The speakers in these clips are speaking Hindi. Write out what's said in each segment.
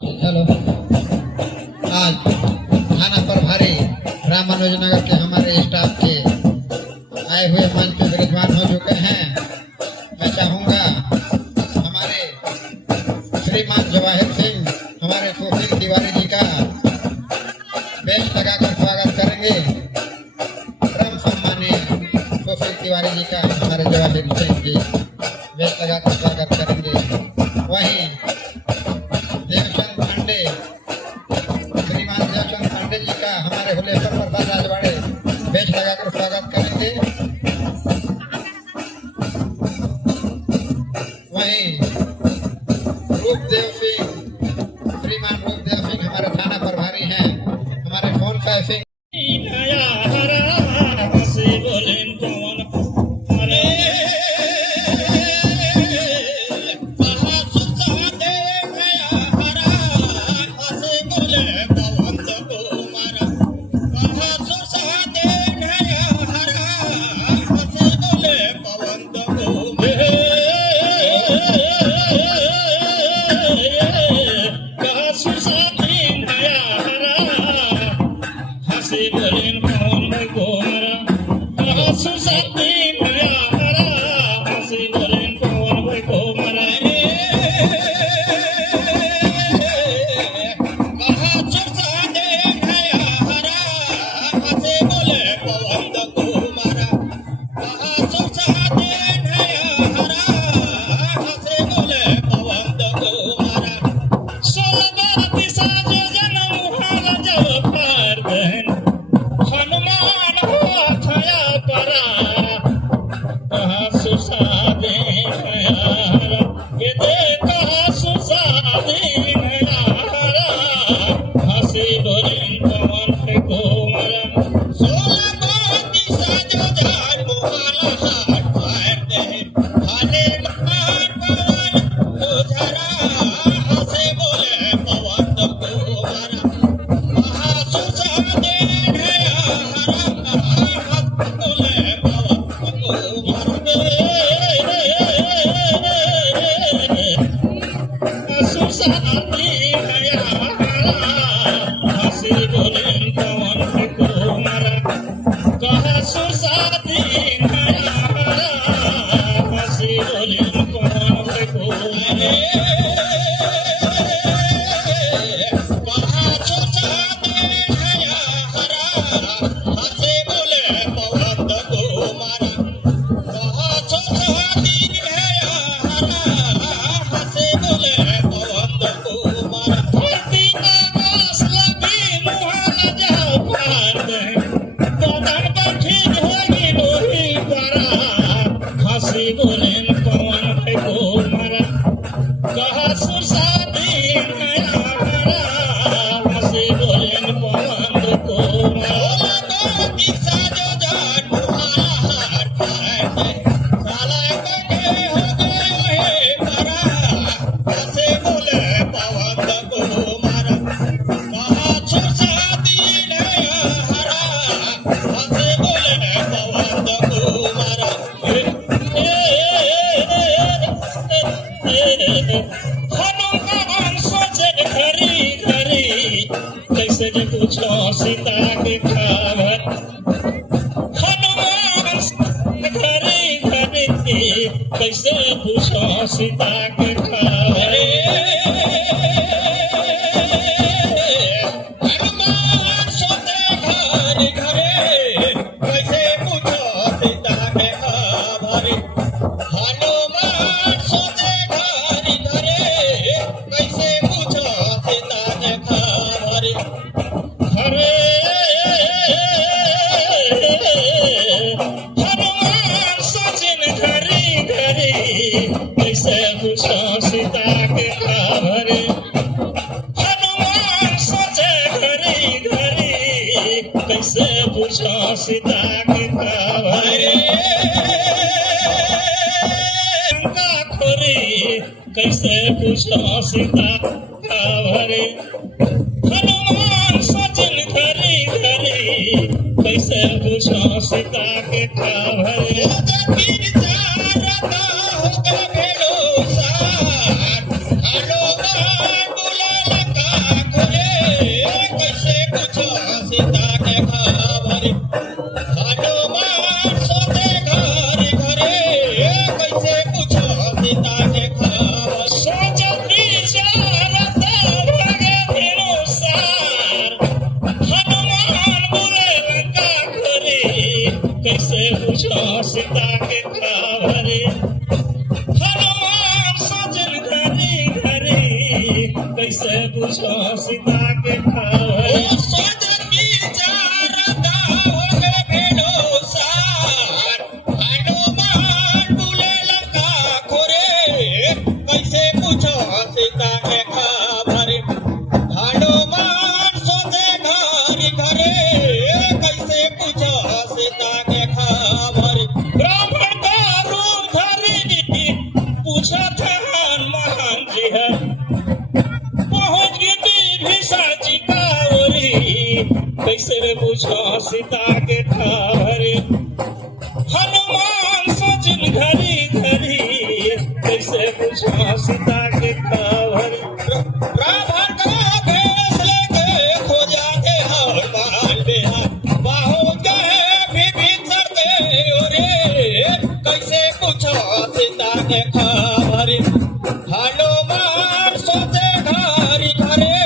चलो, आज थाना प्रभारी रामानुजनगर के हमारे स्टाफ के आए हुए मंच पे विराजमान हो चुके हैं। मैं चाहूंगा हमारे श्रीमान जवाहिर सिंह हमारे सुशील तिवारी जी का बेस्ट लगाकर स्वागत करेंगे। परम सम्मानीय सुशील तिवारी जी का हमारे जवाहिर सिंह जी बेस्ट लगाकर स्वागत करेंगे। वहीं देवचंद पांडे, श्रीमान देवचंद पांडे जी का हमारे हुलेश्वर प्रसाद राजवाड़े बेच लगाकर स्वागत करेंगे। वहीं रूपदेव सिंह, श्रीमान रूपदेव सिंह हमारे थाना प्रभारी हैं। हमारे फोन का सिंह कैसे पूछो सीता के खाए हनुमान सोते घर घरे कैसे पूछो सीता के खबरे हनुमान सोते घर घरे कैसे पूछो सीता के खबरे हरे कैसे पूछो सीता के खबरे हनुमान सोचे घड़ी घड़ी कैसे पूछो सीता के खबरे लंका खोरी कैसे पूछो सीता खबरे हनुमान सोचन घड़ी घड़ी कैसे पूछो सीता के खबरे हनुमान बुला कैसे पूछो सीता के खबर ब्राह्मण का रूप धरी पूछत हन महान जी है पहुंच गई भीषण जी का ओरी कैसे रे पूछो सीता के खबर हनुमान सचिन घरी घरी कैसे पूछो सीता के खबर रावण का भेष लेके खोजा के हनुमान बिहार बाहु गए भीतर के ओरे कैसे पूछो सीता के खबर हनुमान सोचे घरी घरे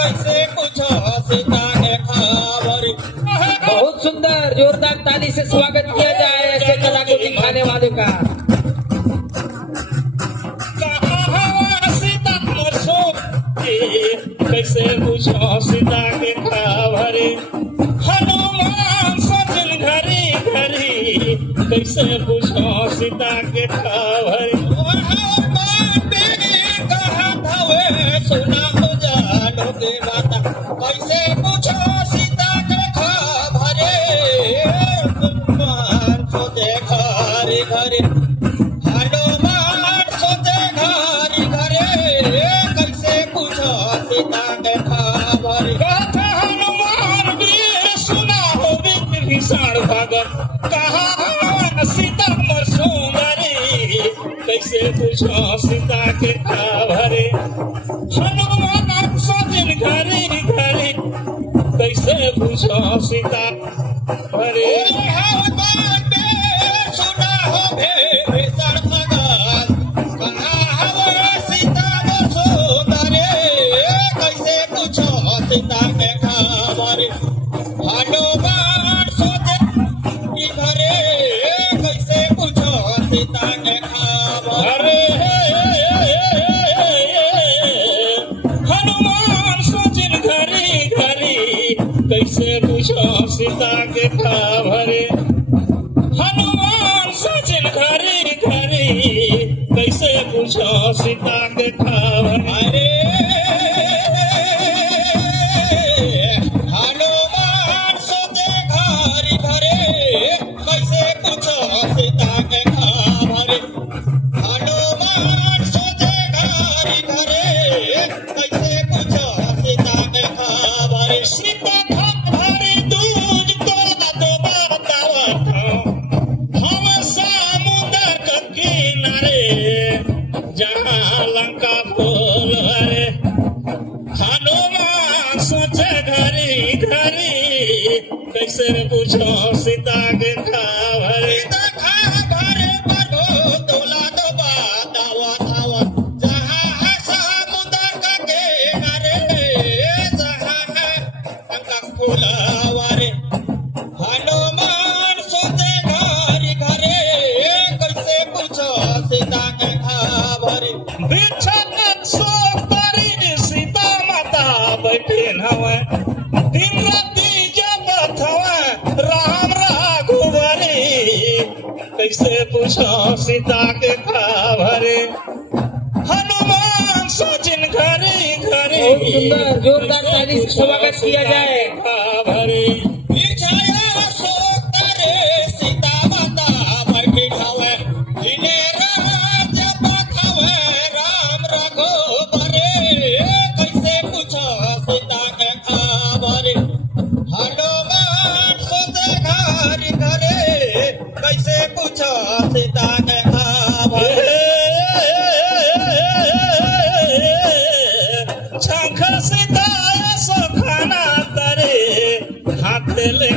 कैसे पूछो सीता के खबर बहुत सुंदर जोरदार ताली से स्वागत किया जाए ऐसे कला को दिखाने वाले का। सीता मरसो कैसे पूछो सीता के खबर हनुमान सचिन घरी घरी कैसे पूछो सीता के खबर सुना हो जानो के माता कैसे पूछो सीता के खबर हनुमान सोचे घरे घरे हनुमान सोचे घरे घरे कैसे पूछो सीता के खबर गाथा हनुमान भी सुना हो विभीषण भगत कहा सीता मर सुंदरी कैसे पूछो सीता के खबर हनुमान सचिन घरी घरी कैसे पूछो सीता भरे हनुमान बे सुना हो भीषण भगत कहा हवा सीता सुंदरी कैसे पूछो सीता के खबर हनुमान सोचे घरे कैसे पूछो सीता के खबर अरे हनुमान सचिन घरी घरी कैसे पूछो सीता के खबर हनुमान सचिन घरी घरी कैसे पूछो सीता के खबर अरे हनुमान सोचे घरी घरे कैसे पूछो सीता के खबर हनुमान सोचे घरी घरे कैसे पूछो सीता के खबर सीता भरी दूध तोला तो बतावत हम समुद्र के किनारे जहाँ लंका फूल है हनुमान सोचे घरी घरी कैसे पूछो सीता के खबर सीता खबर प्रभु तोला तो बतावत हवन जहाँ समुद्र का किनारे जहाँ पंखा फुलवारे हनुमान सोचे घरी घरे कैसे पूछो सीता के खबर बिछन सो करी सीता माता बैठे हवे दिन राति जब हवे राम रघुवरी कैसे पूछो सीता के खबर हनुमान सचिन घरी घरी बहुत सुंदर जोरदार ताली से स्वागत किया जाए। खबर बिछाया सोतरे सीता माता बैठी हवे जिने राज्य पथवे राम रघुवरे कैसे पूछो सीता के खबर हनुमान सोचे घरी घरे कैसे पूछो सीता के खबर शंख सीता सो खाना तरे हाथ ले